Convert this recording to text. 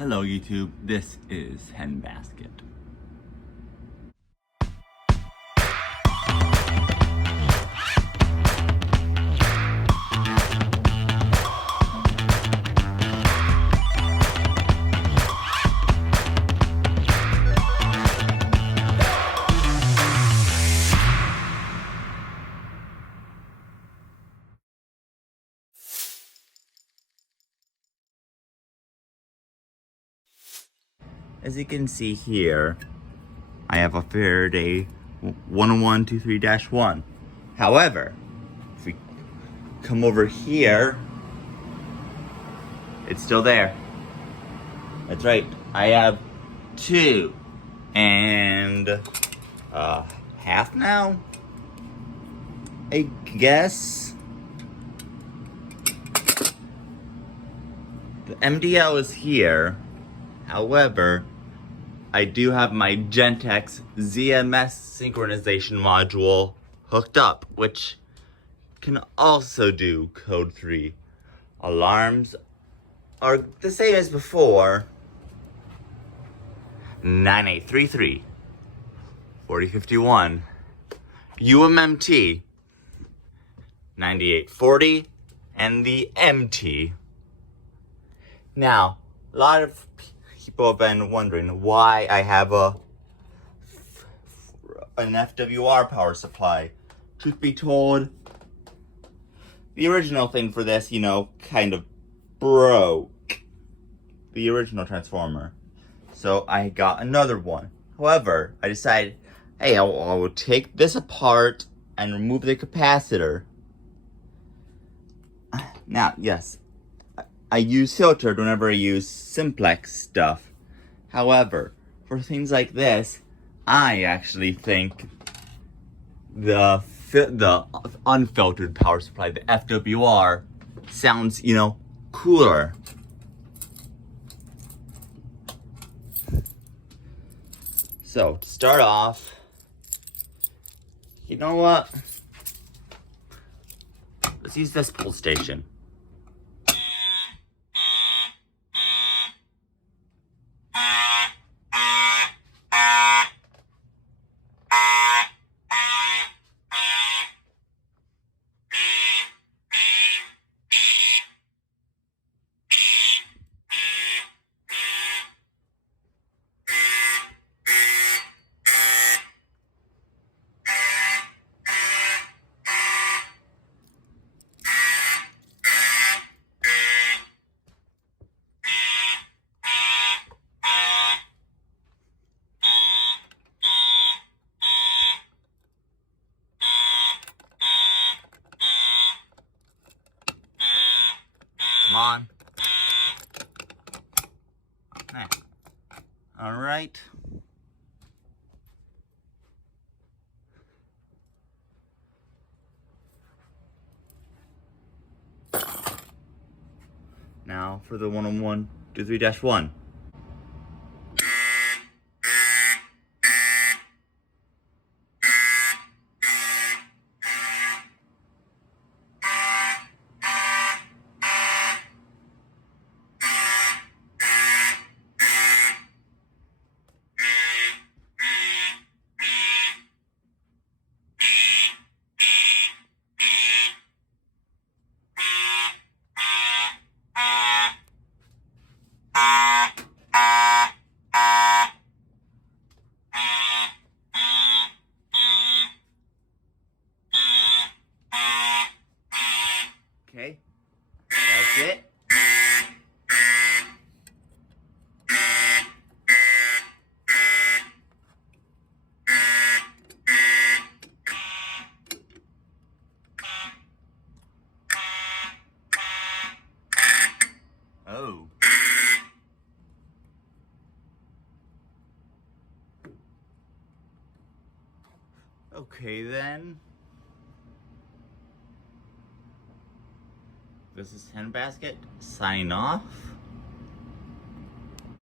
Hello YouTube, this is Hen Basket. As you can see here, I have a Faraday 10123-1. However, if we come over here, it's still there. That's right, I have two and half now, I guess. The MDL is here. However, I do have my Gentex ZMS synchronization module hooked up, which can also do code 3. Alarms are the same as before. 9833 4051 UMMT 9840 and the MT. Now, a lot of people have been wondering why I have an FWR power supply. Truth be told, the original thing for this, kind of broke. The original transformer. So I got another one. However, I decided, hey, I will take this apart and remove the capacitor. Now, yes, I use filtered whenever I use simplex stuff. However, for things like this, I actually think the unfiltered power supply, the FWR, sounds, cooler. So, to start off, you know what? Let's use this pull station. Come on. Okay. All right. Now for the 10123-1. Okay, that's it. Oh. Okay then. This is Hen Basket, signing off.